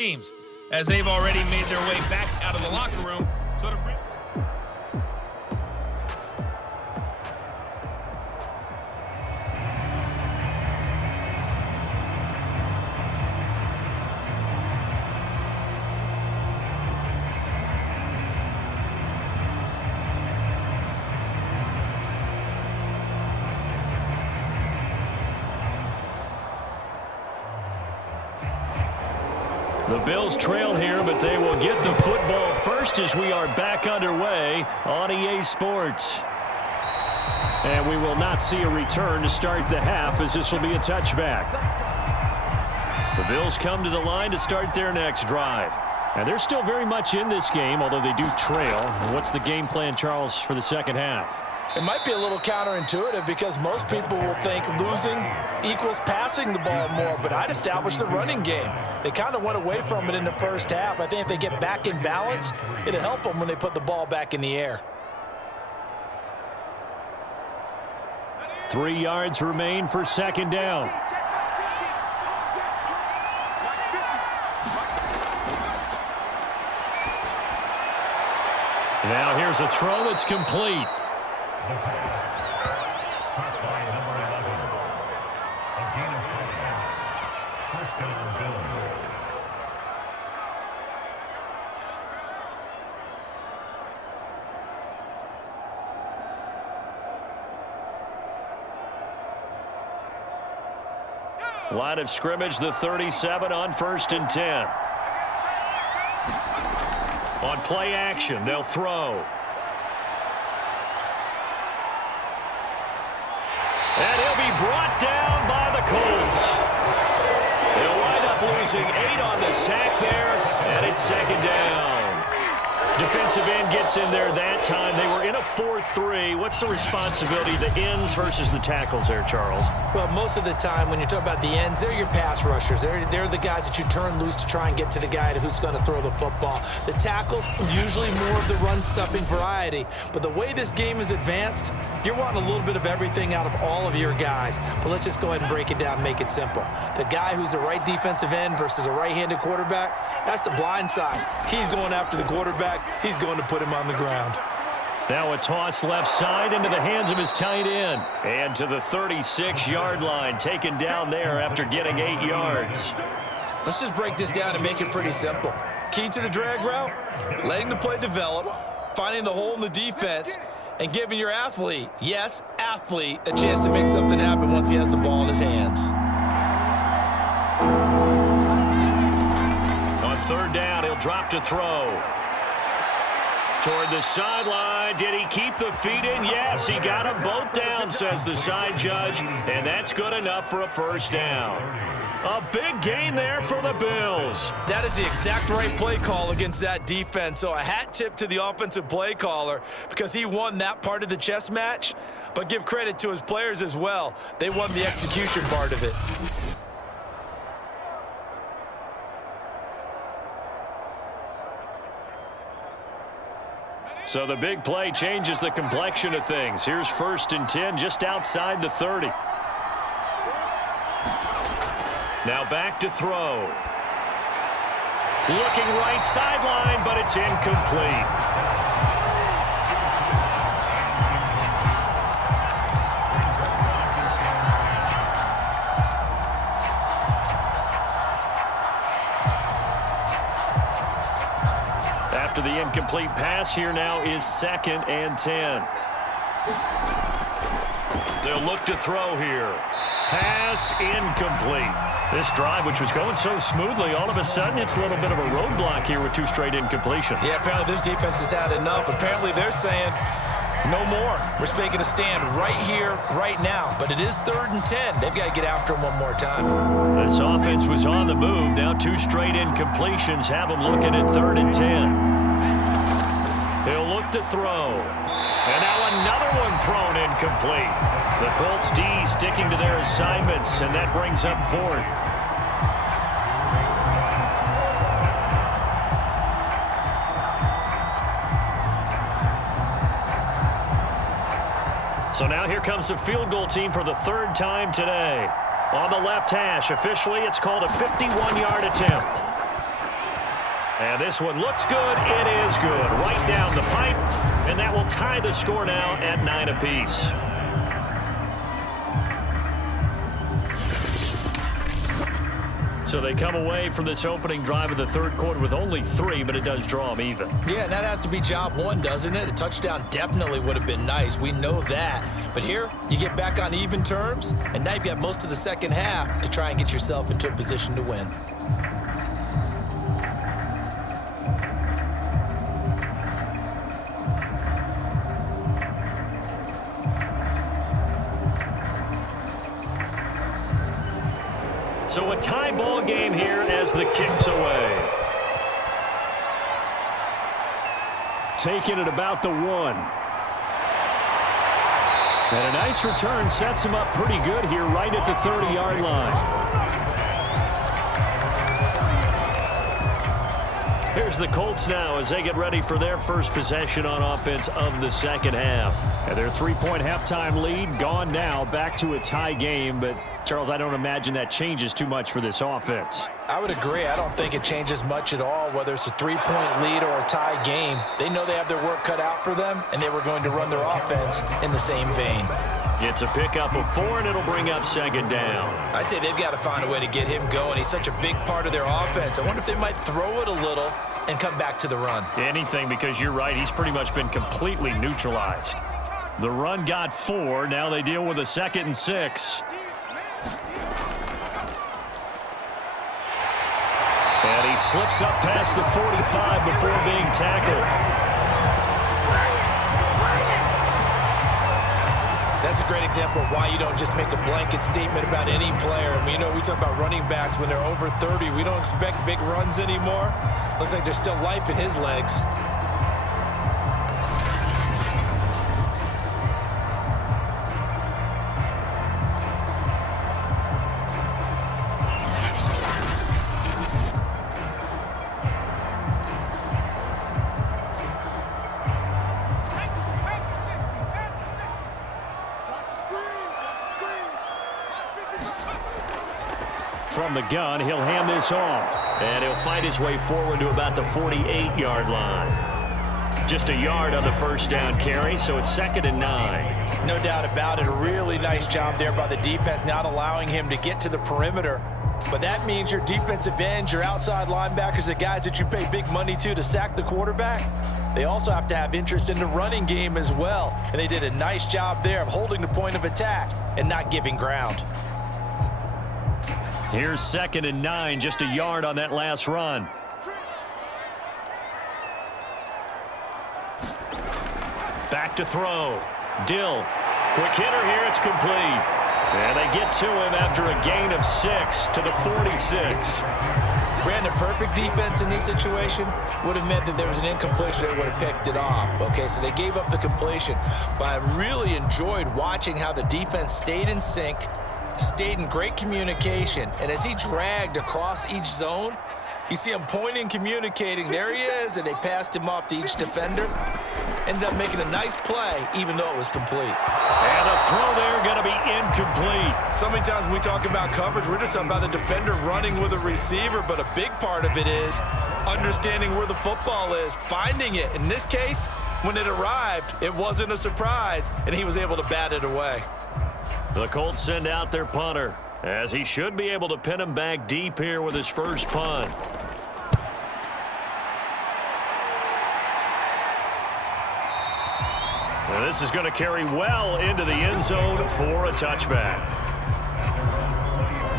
teams, as they've already made their way back out of the locker room. So to bring The Bills trail here, but they will get the football first as we are back underway on EA Sports. And we will not see a return to start the half, as this will be a touchback. The Bills come to the line to start their next drive. And they're still very much in this game, although they do trail. What's the game plan, Charles, for the second half? It might be a little counterintuitive because most people will think losing equals passing the ball more, but I'd establish the running game. They kind of went away from it in the first half. I think if they get back in balance, it'll help them when they put the ball back in the air. 3 yards remain for second down. Now here's a throw that's complete. Line of scrimmage, the 37 on 1st and 10. On play action, they'll throw. And he'll be brought down by the Colts. They'll wind up losing 8 on the sack there, and it's second down. Defensive end gets in there that time. They were in a 4-3. What's the responsibility of the ends versus the tackles there, Charles? Well, most of the time when you talk about the ends, they're your pass rushers. They're the guys that you turn loose to try and get to the guy who's going to throw the football. The tackles, usually more of the run-stuffing variety. But the way this game is advanced, you're wanting a little bit of everything out of all of your guys. But let's just go ahead and break it down and make it simple. The guy who's the right defensive end versus a right-handed quarterback, that's the blind side. He's going after the quarterback. He's going to put him on the ground. Now a toss left side into the hands of his tight end. And to the 36-yard line, taken down there after getting 8 yards. Let's just break this down and make it pretty simple. Key to the drag route, letting the play develop, finding the hole in the defense, and giving your athlete, yes, athlete, a chance to make something happen once he has the ball in his hands. On 3rd down, he'll drop to throw. Toward the sideline. Did he keep the feet in? Yes, he got them both down, says the side judge, and that's good enough for a first down. A big gain there for the Bills. That is the exact right play call against that defense. So a hat tip to the offensive play caller because he won that part of the chess match, but give credit to his players as well. They won the execution part of it. So the big play changes the complexion of things. Here's 1st and 10 just outside the 30. Now back to throw. Looking right sideline, but it's incomplete. After the incomplete pass, here now is 2nd and 10. They'll look to throw here. Pass incomplete. This drive, which was going so smoothly, all of a sudden it's a little bit of a roadblock here with 2 straight incompletions. Yeah, apparently this defense has had enough. Apparently they're saying no more. We're making a stand right here, right now. But it is 3rd and 10. They've got to get after him one more time. This offense was on the move. Now 2 straight incompletions have them looking at 3rd and 10. He'll look to throw. And now another one thrown incomplete. The Colts D sticking to their assignments, and that brings up 4th. So now here comes the field goal team for the 3rd time today. On the left hash, officially it's called a 51-yard attempt. And this one looks good. It is good. Right down the pipe. And that will tie the score now at 9 apiece. So they come away from this opening drive of the third quarter with only 3, but it does draw them even. Yeah, and that has to be job one, doesn't it? A touchdown definitely would have been nice. We know that. But here, you get back on even terms, and now you've got most of the second half to try and get yourself into a position to win. So a tie ball game here as the kick's away. Taking it about the 1. And a nice return sets him up pretty good here right at the 30-yard line. Here's the Colts now as they get ready for their first possession on offense of the second half. And their 3-point halftime lead gone now, back to a tie game. But, Charles, I don't imagine that changes too much for this offense. I would agree. I don't think it changes much at all, whether it's a 3-point lead or a tie game. They know they have their work cut out for them, and they were going to run their offense in the same vein. It's a pickup of 4, and it'll bring up second down. I'd say they've got to find a way to get him going. He's such a big part of their offense. I wonder if they might throw it a little and come back to the run. Anything, because you're right. He's pretty much been completely neutralized. The run got 4. Now they deal with a 2nd and 6. And he slips up past the 45 before being tackled. That's a great example of why you don't just make a blanket statement about any player. I mean, you know, we talk about running backs when they're over 30. We don't expect big runs anymore. Looks like there's still life in his legs. From the gun, he'll hand this off. And he'll find his way forward to about the 48-yard line. Just a yard on the first down carry, so it's 2nd and 9. No doubt about it. A really nice job there by the defense, not allowing him to get to the perimeter. But that means your defensive ends, your outside linebackers, the guys that you pay big money to sack the quarterback, they also have to have interest in the running game as well. And they did a nice job there of holding the point of attack and not giving ground. Here's 2nd and 9, just a yard on that last run. Back to throw. Dill. Quick hitter here. It's complete. And they get to him after a gain of 6 to the 46. Brandon, perfect defense in this situation would have meant that there was an incompletion that would have picked it off. Okay, so they gave up the completion. But I really enjoyed watching how the defense stayed in sync, stayed in great communication, and as he dragged across each zone, you see him pointing, communicating. There he is, and they passed him off to each defender. Ended up making a nice play, even though it was complete. And a throw there going to be incomplete. So many times when we talk about coverage, we're just talking about a defender running with a receiver, but a big part of it is understanding where the football is, finding it. In this case, when it arrived, it wasn't a surprise, and he was able to bat it away. The Colts send out their punter, as he should be able to pin him back deep here with his first punt. Now this is going to carry well into the end zone for a touchback.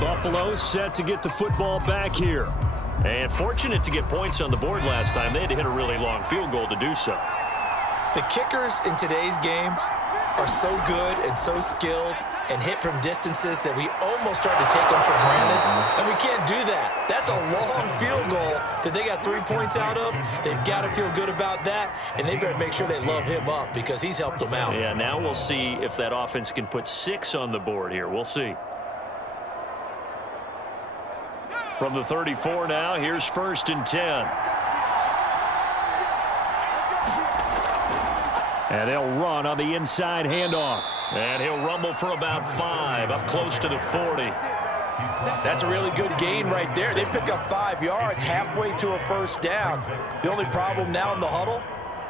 Buffalo set to get the football back here. And fortunate to get points on the board last time. They had to hit a really long field goal to do so. The kickers in today's game are so good and so skilled and hit from distances that we almost start to take them for granted. And we can't do that. That's a long field goal that they got 3 points out of. They've got to feel good about that, and they better make sure they love him up because he's helped them out. Yeah, now we'll see if that offense can put 6 on the board here. We'll see. From the 34 now, here's 1st and 10. And they'll run on the inside handoff. And he'll rumble for about 5, up close to the 40. That's a really good gain right there. They pick up 5 yards halfway to a first down. The only problem now in the huddle,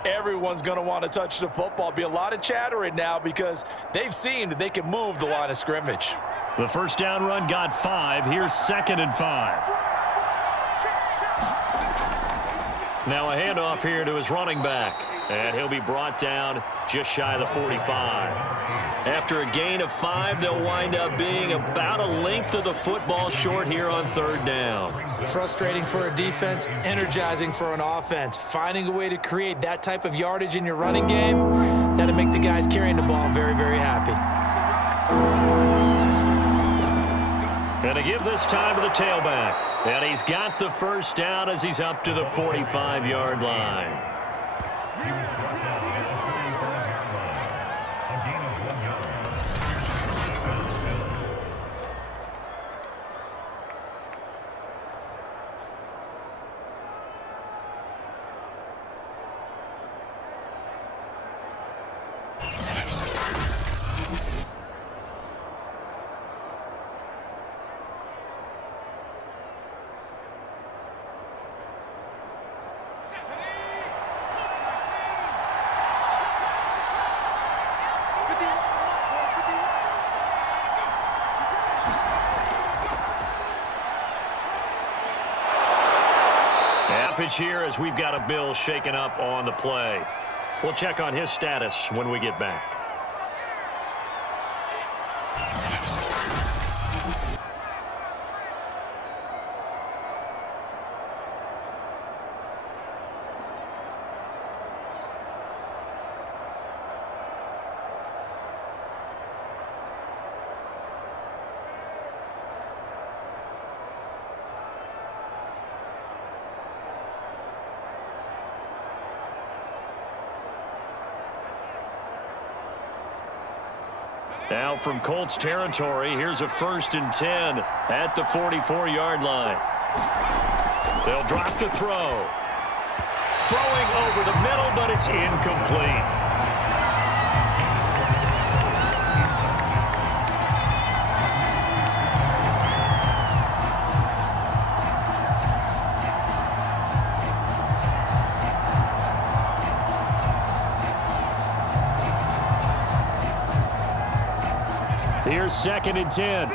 everyone's going to want to touch the football. Be a lot of chattering now because they've seen that they can move the line of scrimmage. The first down run got 5. Here's 2nd and 5. Now a handoff here to his running back. And he'll be brought down just shy of the 45. After a gain of 5, they'll wind up being about a length of the football short here on 3rd down. Frustrating for a defense, energizing for an offense. Finding a way to create that type of yardage in your running game, that'll make the guys carrying the ball very, very happy. And to give this time to the tailback. And he's got the first down as he's up to the 45-yard line. Here as we've got a Bill shaken up on the play. We'll check on his status when we get back. Now from Colts territory, here's a 1st and 10 at the 44-yard line. They'll drop the throw. Throwing over the middle, but it's incomplete. Here's 2nd and 10.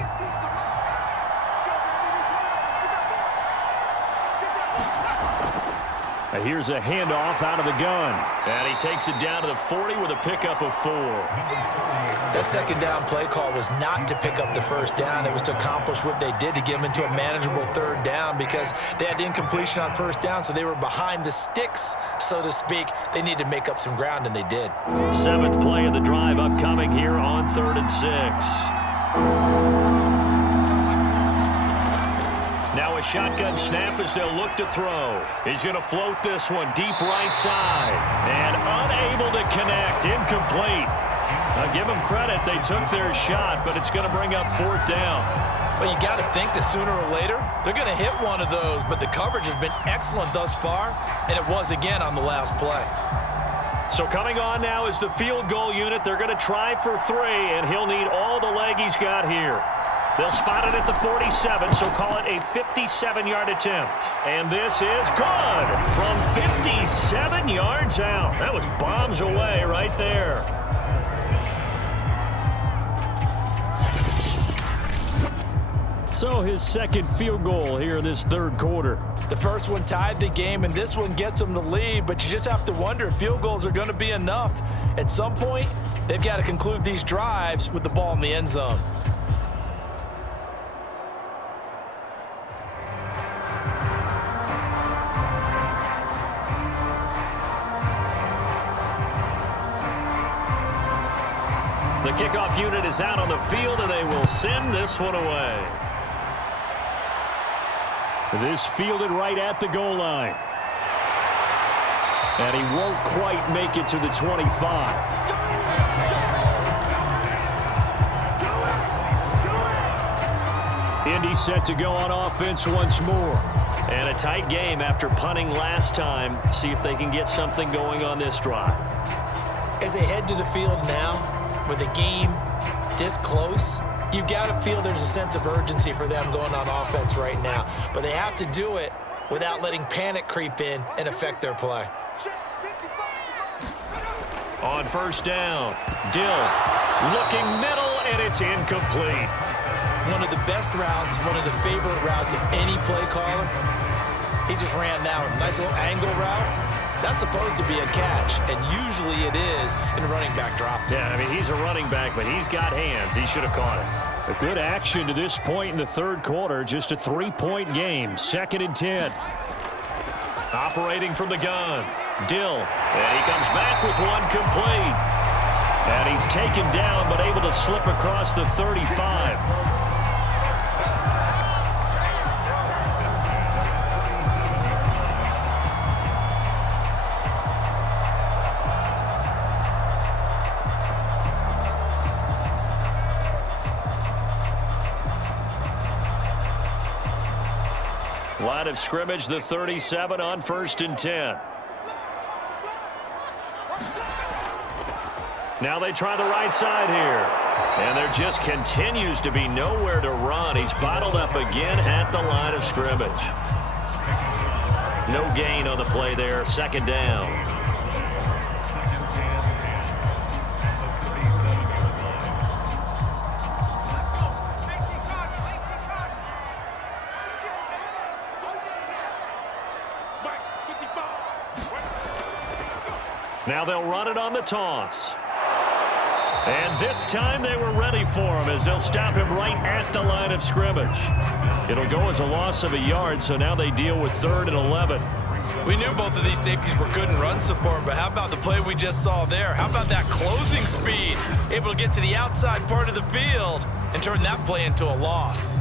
Here's a handoff out of the gun. And he takes it down to the 40 with a pickup of 4. That 2nd down play call was not to pick up the first down. It was to accomplish what they did to get them into a manageable 3rd down because they had incompletion on 1st down, so they were behind the sticks, so to speak. They needed to make up some ground, and they did. 7th play of the drive upcoming here on 3rd and 6. Now a shotgun snap as they'll look to throw. He's going to float this one deep right side. And unable to connect. Incomplete. I'll give them credit. They took their shot, but it's going to bring up 4th down. Well, you got to think that sooner or later, they're going to hit one of those, but the coverage has been excellent thus far, and it was again on the last play. So coming on now is the field goal unit. They're going to try for 3, and he'll need all the leg he's got here. They'll spot it at the 47, so call it a 57-yard attempt. And this is good from 57 yards out. That was bombs away right there. So his 2nd field goal here in this 3rd quarter. The first one tied the game, and this one gets them the lead, but you just have to wonder if field goals are going to be enough. At some point, they've got to conclude these drives with the ball in the end zone. The kickoff unit is out on the field, and they will send this one away. This fielded right at the goal line. And he won't quite make it to the 25. Indy set to go on offense once more. And a tight game after punting last time. See if they can get something going on this drive. As they head to the field now, with the game this close, You've got to feel there's a sense of urgency for them going on offense right now. But they have to do it without letting panic creep in and affect their play. On first down, Dill looking middle, and it's incomplete. One of the best routes, one of the favorite routes of any play caller. He just ran that one. Nice little angle route. That's supposed to be a catch, and usually it is in a running back drop. Yeah, I mean, he's a running back, but he's got hands. He should have caught it. A good action to this point in the third quarter. Just a 3-point game. 2nd and 10. Operating from the gun. Dill. And he comes back with one complete. And he's taken down, but able to slip across the 35. Line of scrimmage, the 37 on 1st and 10. Now they try the right side here. And there just continues to be nowhere to run. He's bottled up again at the line of scrimmage. No gain on the play there. 2nd down. Now they'll run it on the toss. And this time they were ready for him as they'll stop him right at the line of scrimmage. It'll go as a loss of a yard, so now they deal with 3rd and 11. We knew both of these safeties were good in run support, but how about the play we just saw there? How about that closing speed? Able to get to the outside part of the field and turn that play into a loss.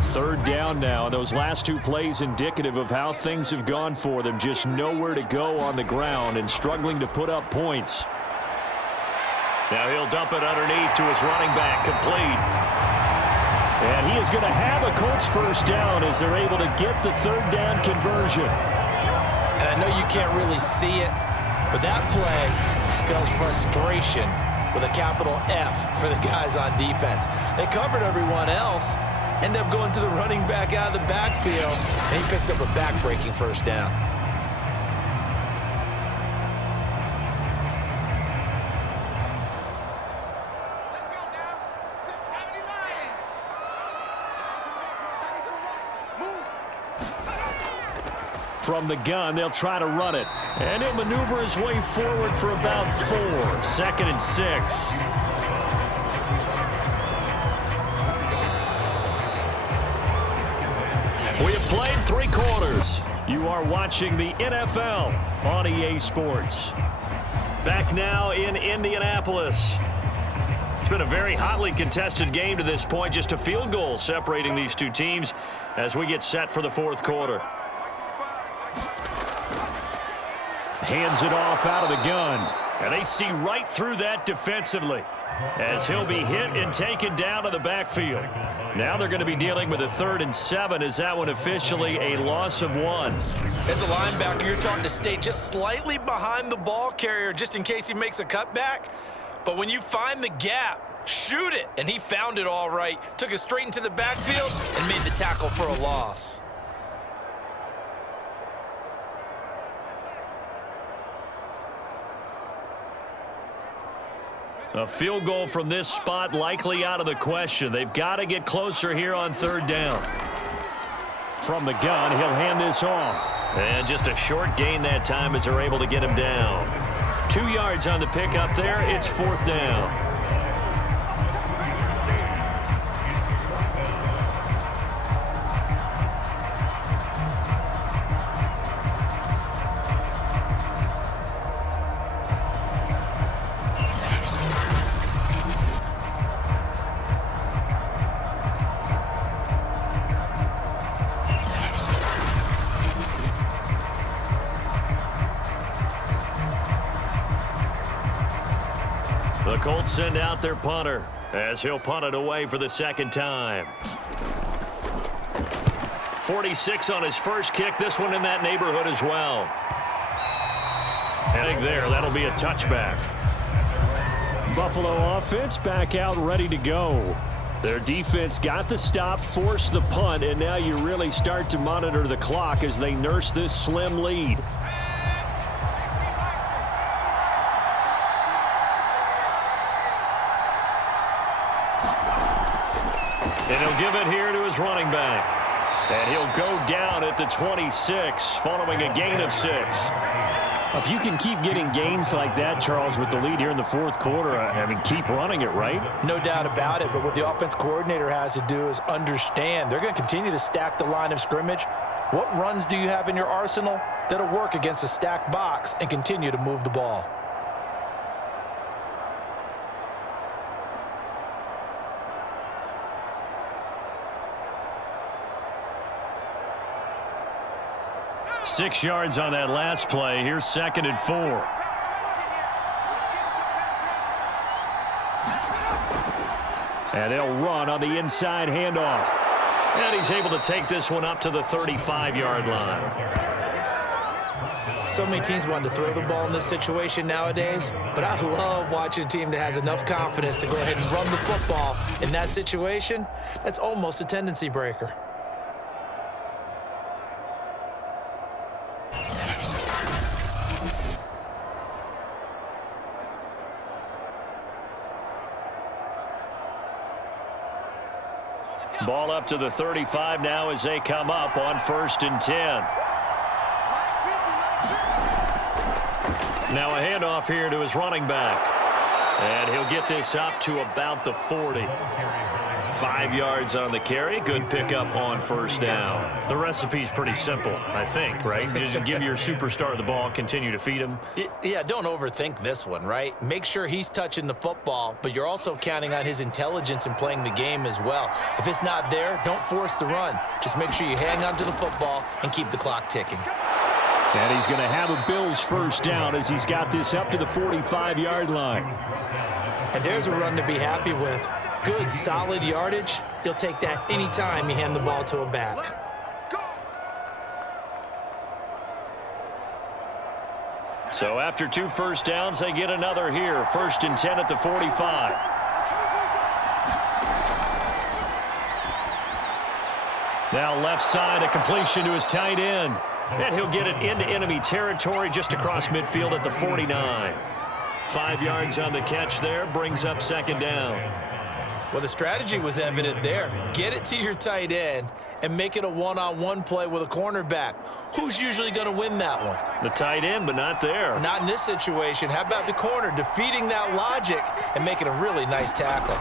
Third down now, and those last 2 plays indicative of how things have gone for them. Just nowhere to go on the ground and struggling to put up points. Now he'll dump it underneath to his running back, complete. And he is going to have a Colts first down as they're able to get the 3rd down conversion. And I know you can't really see it, but that play spells frustration with a capital F for the guys on defense. They covered everyone else. End up going to the running back out of the backfield, and he picks up a back-breaking first down. Let's go now. 79. From the gun, they'll try to run it. And he'll maneuver his way forward for about 4. 2nd and 6. We have played 3 quarters. You are watching the NFL on EA Sports. Back now in Indianapolis. It's been a very hotly contested game to this point. Just a field goal separating these 2 teams as we get set for the 4th quarter. Hands it off out of the gun. And they see right through that defensively as he'll be hit and taken down to the backfield. Now they're going to be dealing with a 3rd and 7. Is that one officially a loss of 1? As a linebacker, you're taught to stay just slightly behind the ball carrier just in case he makes a cutback. But when you find the gap, shoot it. And he found it all right. Took it straight into the backfield and made the tackle for a loss. A field goal from this spot likely out of the question. They've got to get closer here on 3rd down. From the gun, he'll hand this off. And just a short gain that time as they're able to get him down. 2 yards on the pickup there. It's 4th down. The The Colts send out their punter as he'll punt it away for the second time. 46 on his first kick. This one in that neighborhood as well. Heading there, that'll be a touchback. Buffalo offense back out ready to go. Their defense got the stop, forced the punt, and now you really start to monitor the clock as they nurse this slim lead. And he'll give it here to his running back. And he'll go down at the 26 following a gain of 6. If you can keep getting gains like that, Charles, with the lead here in the fourth quarter, I mean, keep running it, right? No doubt about it, but what the offense coordinator has to do is understand they're going to continue to stack the line of scrimmage. What runs do you have in your arsenal that'll work against a stacked box and continue to move the ball? Six yards on that last play. Here's 2nd and 4. And they'll run on the inside handoff. And he's able to take this one up to the 35-yard line. So many teams want to throw the ball in this situation nowadays, but I love watching a team that has enough confidence to go ahead and run the football. In that situation, that's almost a tendency breaker. Ball up to the 35 now as they come up on 1st and 10. Now a handoff here to his running back. And he'll get this up to about the 40. 5 yards on the carry. Good pickup on 1st down. The recipe's pretty simple, I think, right? Just give your superstar the ball, continue to feed him. Yeah, don't overthink this one, right? Make sure he's touching the football, but you're also counting on his intelligence in playing the game as well. If it's not there, don't force the run. Just make sure you hang on to the football and keep the clock ticking. And he's going to have a Bills 1st down as he's got this up to the 45-yard line. And there's a run to be happy with. Good, solid yardage. You'll take that anytime you hand the ball to a back. So after 2 1st downs, they get another here. 1st and 10 at the 45. Now left side, a completion to his tight end. And he'll get it into enemy territory just across midfield at the 49. 5 yards on the catch there, brings up 2nd down. Well, the strategy was evident there. Get it to your tight end and make it a one-on-one play with a cornerback. Who's usually going to win that one? The tight end, but not there. Not in this situation. How about the corner defeating that logic and making a really nice tackle?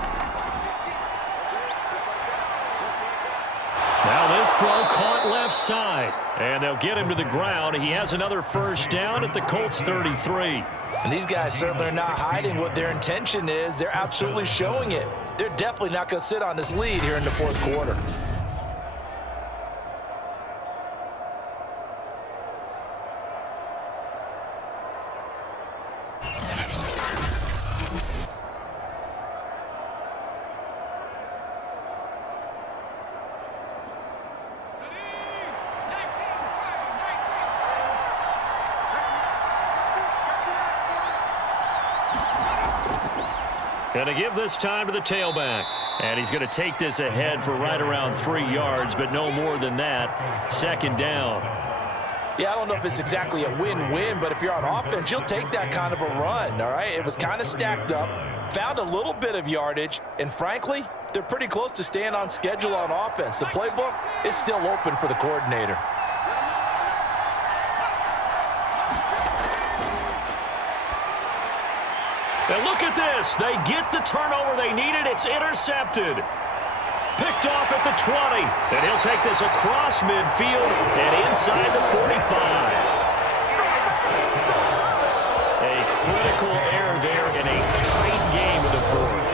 Now this throw caught left side. And they'll get him to the ground. He has another 1st down at the Colts 33. And these guys certainly are not hiding what their intention is. They're absolutely showing it. They're definitely not going to sit on this lead here in the fourth quarter. Going to give this time to the tailback. And he's going to take this ahead for right around 3 yards, but no more than that. 2nd down. Yeah, I don't know if it's exactly a win-win, but if you're on offense, you'll take that kind of a run, all right? It was kind of stacked up, found a little bit of yardage, and frankly, they're pretty close to staying on schedule on offense. The playbook is still open for the coordinator. And look at this. They get the turnover they needed. It's intercepted. Picked off at the 20. And he'll take this across midfield and inside the 45. A critical error there in a tight game of the fourth.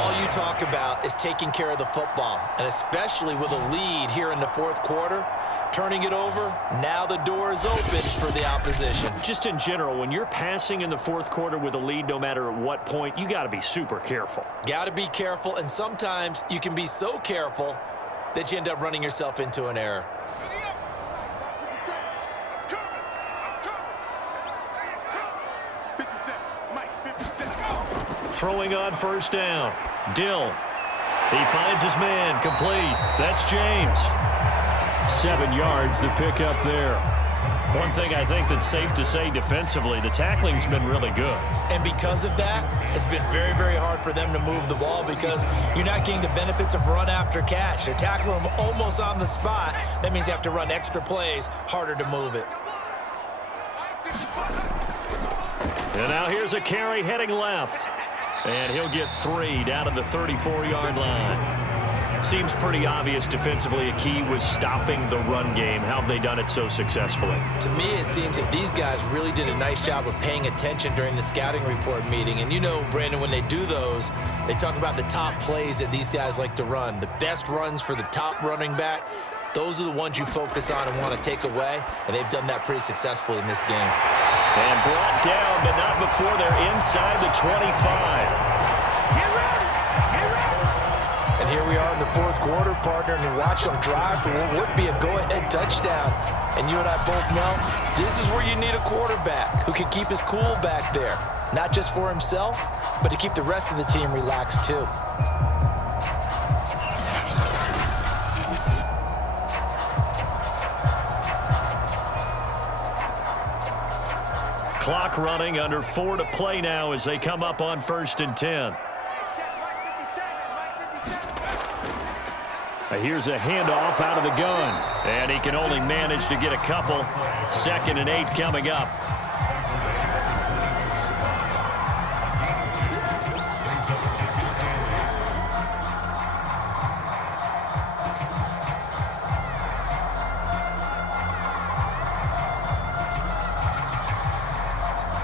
All you talk talk about is taking care of the football, and especially with a lead here in the fourth quarter, turning it over, now the door is open for the opposition. Just in general, when you're passing in the fourth quarter with a lead, no matter at what point, you got to be super careful. Got to be careful, and sometimes you can be so careful that you end up running yourself into an error. Throwing on first down. Dill. He finds his man. Complete. That's James. 7 yards, the pickup there. One thing I think that's safe to say defensively, the tackling's been really good. And because of that, it's been very, very hard for them to move the ball because you're not getting the benefits of run after catch. They're tackling them almost on the spot. That means you have to run extra plays, harder to move it. And now here's a carry heading left. And he'll get 3 down to the 34-yard line. Seems pretty obvious defensively a key was stopping the run game. How have they done it so successfully? To me, it seems that these guys really did a nice job of paying attention during the scouting report meeting. And you know, Brandon, when they do those, they talk about the top plays that these guys like to run. The best runs for the top running back. Those are the ones you focus on and want to take away, and they've done that pretty successfully in this game. And brought down, but not before they're inside the 25. And here we are in the fourth quarter, partner, and watch them drive for what would be a go-ahead touchdown. And you and I both know this is where you need a quarterback who can keep his cool back there, not just for himself, but to keep the rest of the team relaxed too. Clock running, under 4 to play now as they come up on 1st and 10. Here's a handoff out of the gun, and he can only manage to get a couple. 2nd and 8 coming up.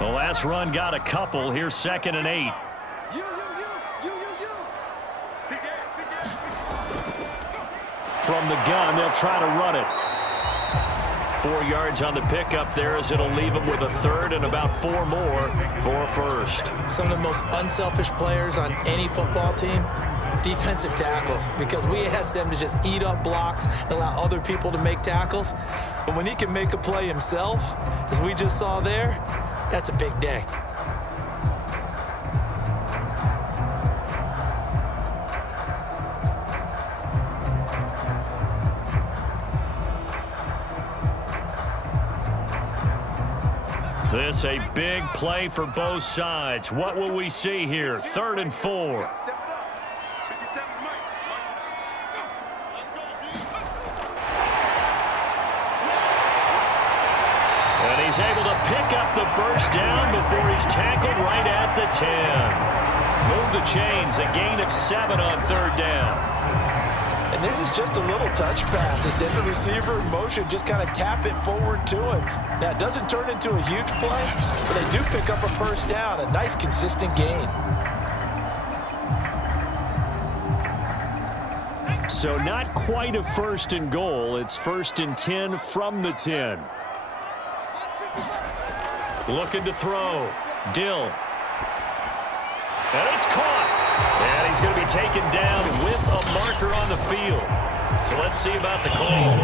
The last run got a couple. Here's 2nd and 8. From the gun, they'll try to run it. 4 yards on the pickup there as it'll leave them with a 3rd and about 4 more for a 1st. Some of the most unselfish players on any football team, defensive tackles, because we ask them to just eat up blocks and allow other people to make tackles. But when he can make a play himself, as we just saw there, that's a big day. This a big play for both sides. What will we see here? 3rd and 4. And he's able to pick up the first down before he's tackled right at the 10. Move the chains, a gain of 7 on 3rd down. And this is just a little touch pass. They send the receiver in motion, just kind of tap it forward to him. Now, it doesn't turn into a huge play, but they do pick up a first down, a nice, consistent gain. So not quite a 1st and goal. It's 1st and 10 from the 10. Looking to throw. Dill. And it's caught. And he's going to be taken down with a marker on the field. So let's see about the call.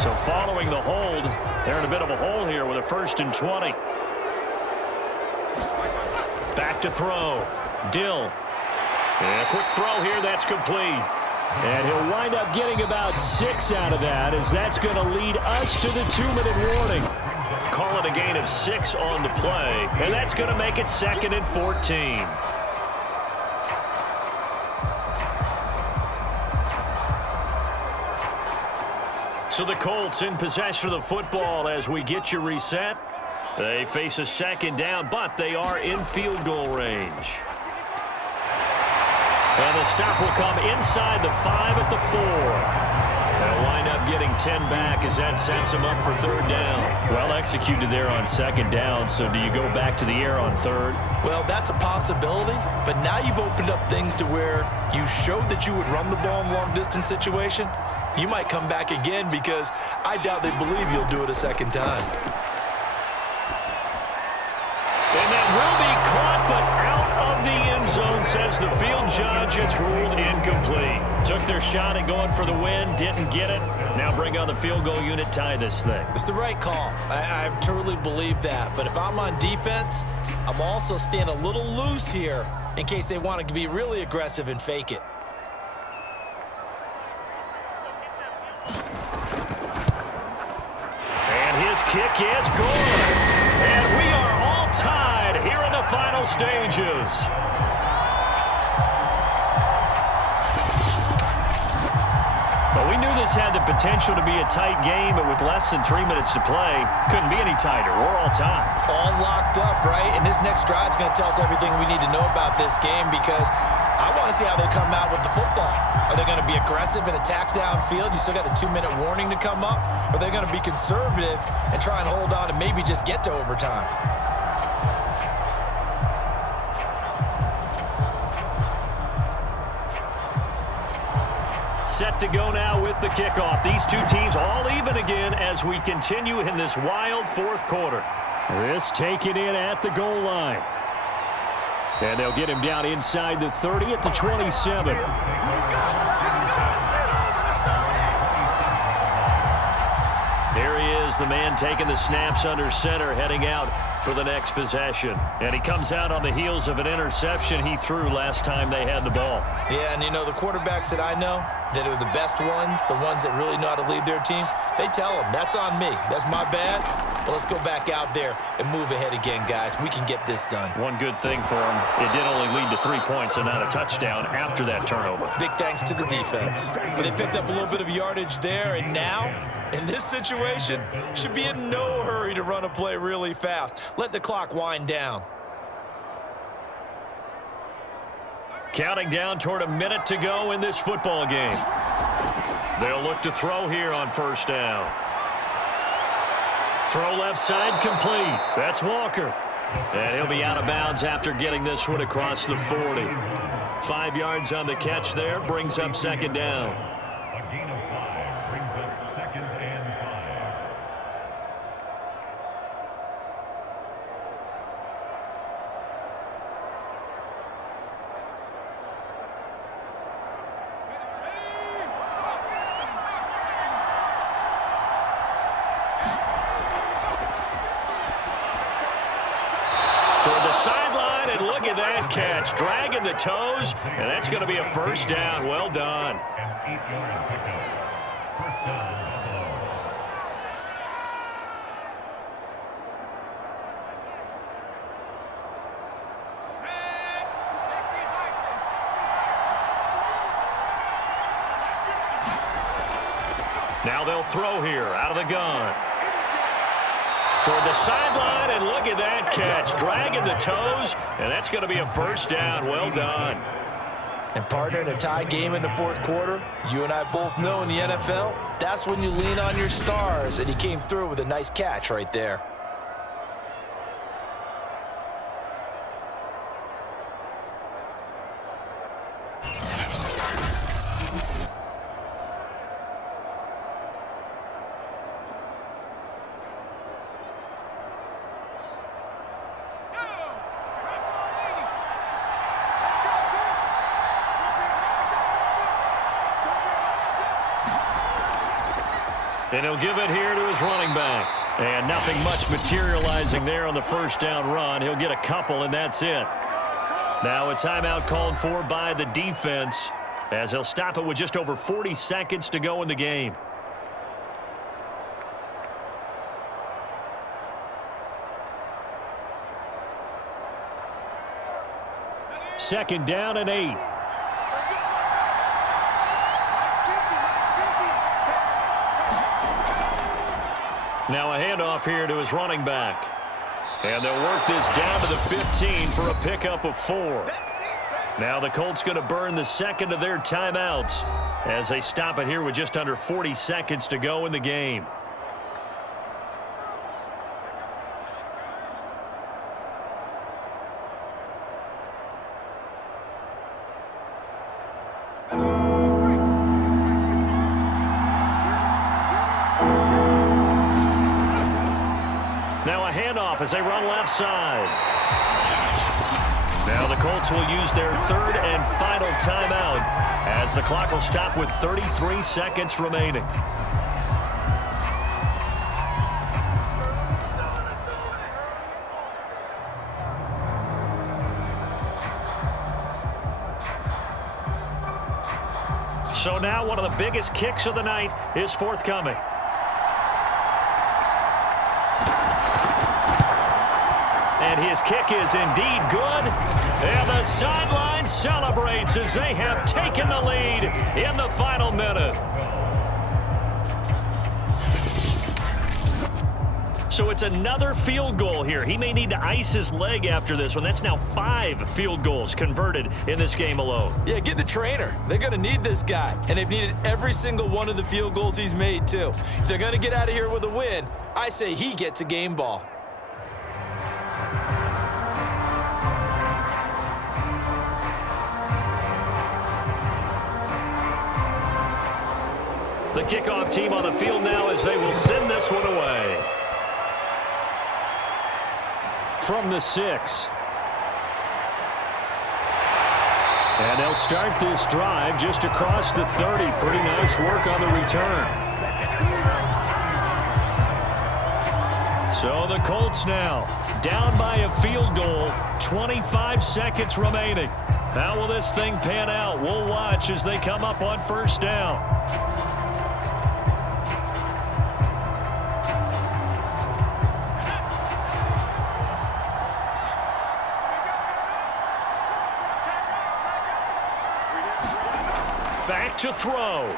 So following the hold, they're in a bit of a hole here with a 1st and 20. Back to throw. Dill. And a quick throw here. That's complete. And he'll wind up getting about 6 out of that, as that's going to lead us to the 2-minute warning. Call it a gain of 6 on the play, and that's going to make it 2nd and 14. So the Colts in possession of the football as we get you reset. They face a 2nd down, but they are in field goal range. And the stop will come inside the 5 at the 4. They'll wind up getting 10 back as that sets them up for third down. Well executed there on second down, so do you go back to the air on third? Well, that's a possibility, but now you've opened up things to where you showed that you would run the ball in long-distance situation. You might come back again because I doubt they believe you'll do it a second time. And that will be caught, but out of the end zone, says the field judge. It's ruled incomplete. Took their shot at going for the win, didn't get it. Now bring on the field goal unit, tie this thing. It's the right call. I truly believe that. But if I'm on defense, I'm also staying a little loose here in case they want to be really aggressive and fake it. And his kick is good. And we are all tied here in the final stages. Well, we knew this had the potential to be a tight game, but with less than 3 minutes to play, couldn't be any tighter. We're all tied. All locked up, right? And this next drive is going to tell us everything we need to know about this game because I want to see how they come out with the football. Are they going to be aggressive and attack downfield? You still got the 2-minute warning to come up? Or are they going to be conservative and try and hold on and maybe just get to overtime? Set to go now with the kickoff. These two teams all even again as we continue in this wild fourth quarter. This taken in at the goal line. And they'll get him down inside the 30 at the 27. Here he is, the man taking the snaps under center, heading out for the next possession. And he comes out on the heels of an interception he threw last time they had the ball. Yeah, and you know, the quarterbacks that I know that are the best ones, the ones that really know how to lead their team, they tell them, that's on me. That's my bad. But let's go back out there and move ahead again, guys. We can get this done. One good thing for him, it did only lead to 3 points and not a touchdown after that turnover. Big thanks to the defense. But they picked up a little bit of yardage there, and now, in this situation, should be in no hurry to run a play really fast. Let the clock wind down. Counting down toward a minute to go in this football game. They'll look to throw here on first down. Throw left side complete. That's Walker. And he'll be out of bounds after getting this one across the 40. 5 yards on the catch there, brings up second down. A gain of 5 brings up second and 5. Toward the sideline, and look at that catch. Dragging the toes, and that's going to be a first down. Well done. An 8-yard pickup. First down, Buffalo. Now they'll throw here out of the gun. Toward the sideline, and look at that catch. Dragging the toes, and that's going to be a first down. Well done. And partner, in a tie game in the fourth quarter, you and I both know in the NFL, that's when you lean on your stars, and he came through with a nice catch right there. And he'll give it here to his running back. And nothing much materializing there on the first down run. He'll get a couple, and that's it. Now a timeout called for by the defense as he'll stop it with just over 40 seconds to go in the game. Second down and 8. Now a handoff here to his running back. And they'll work this down to the 15 for a pickup of 4. Now the Colts going to burn the second of their timeouts as they stop it here with just under 40 seconds to go in the game. Now a handoff as they run left side. Now the Colts will use their third and final timeout as the clock will stop with 33 seconds remaining. So now one of the biggest kicks of the night is forthcoming. And his kick is indeed good. And the sideline celebrates as they have taken the lead in the final minute. So it's another field goal here. He may need to ice his leg after this one. That's now 5 field goals converted in this game alone. Yeah, get the trainer. They're going to need this guy. And they've needed every single one of the field goals he's made, too. If they're going to get out of here with a win, I say he gets a game ball. The kickoff team on the field now as they will send this one away. From the 6. And they'll start this drive just across the 30. Pretty nice work on the return. So the Colts now down by a field goal, 25 seconds remaining. How will this thing pan out? We'll watch as they come up on first down. Back to throw.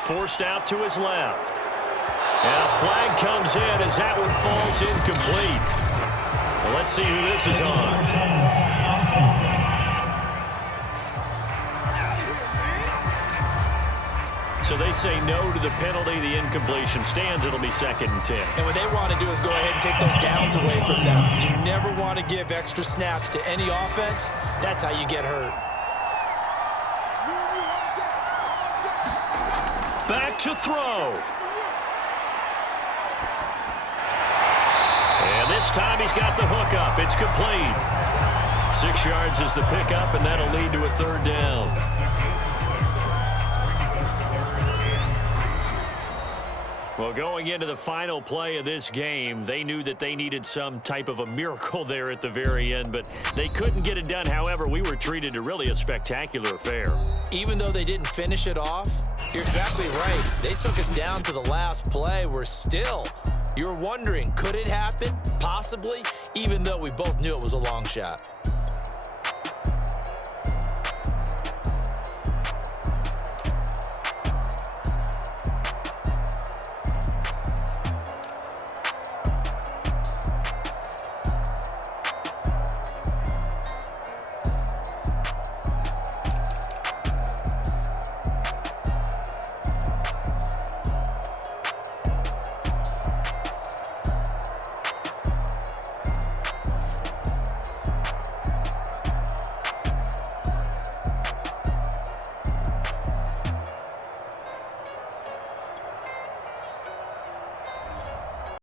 Forced out to his left. And a flag comes in as that one falls incomplete. Well, let's see who this is on. So they say no to the penalty. The incompletion stands. It'll be 2nd and 10. And what they want to do is go ahead and take those downs away from them. You never want to give extra snaps to any offense. That's how you get hurt. Back to throw. And this time he's got the hook up. It's complete. 6 yards is the pickup, and that'll lead to a 3rd down. Well, going into the final play of this game, they knew that they needed some type of a miracle there at the very end, but they couldn't get it done. However, we were treated to really a spectacular affair. Even though they didn't finish it off, you're exactly right. They took us down to the last play. You're wondering, could it happen? Possibly, even though we both knew it was a long shot.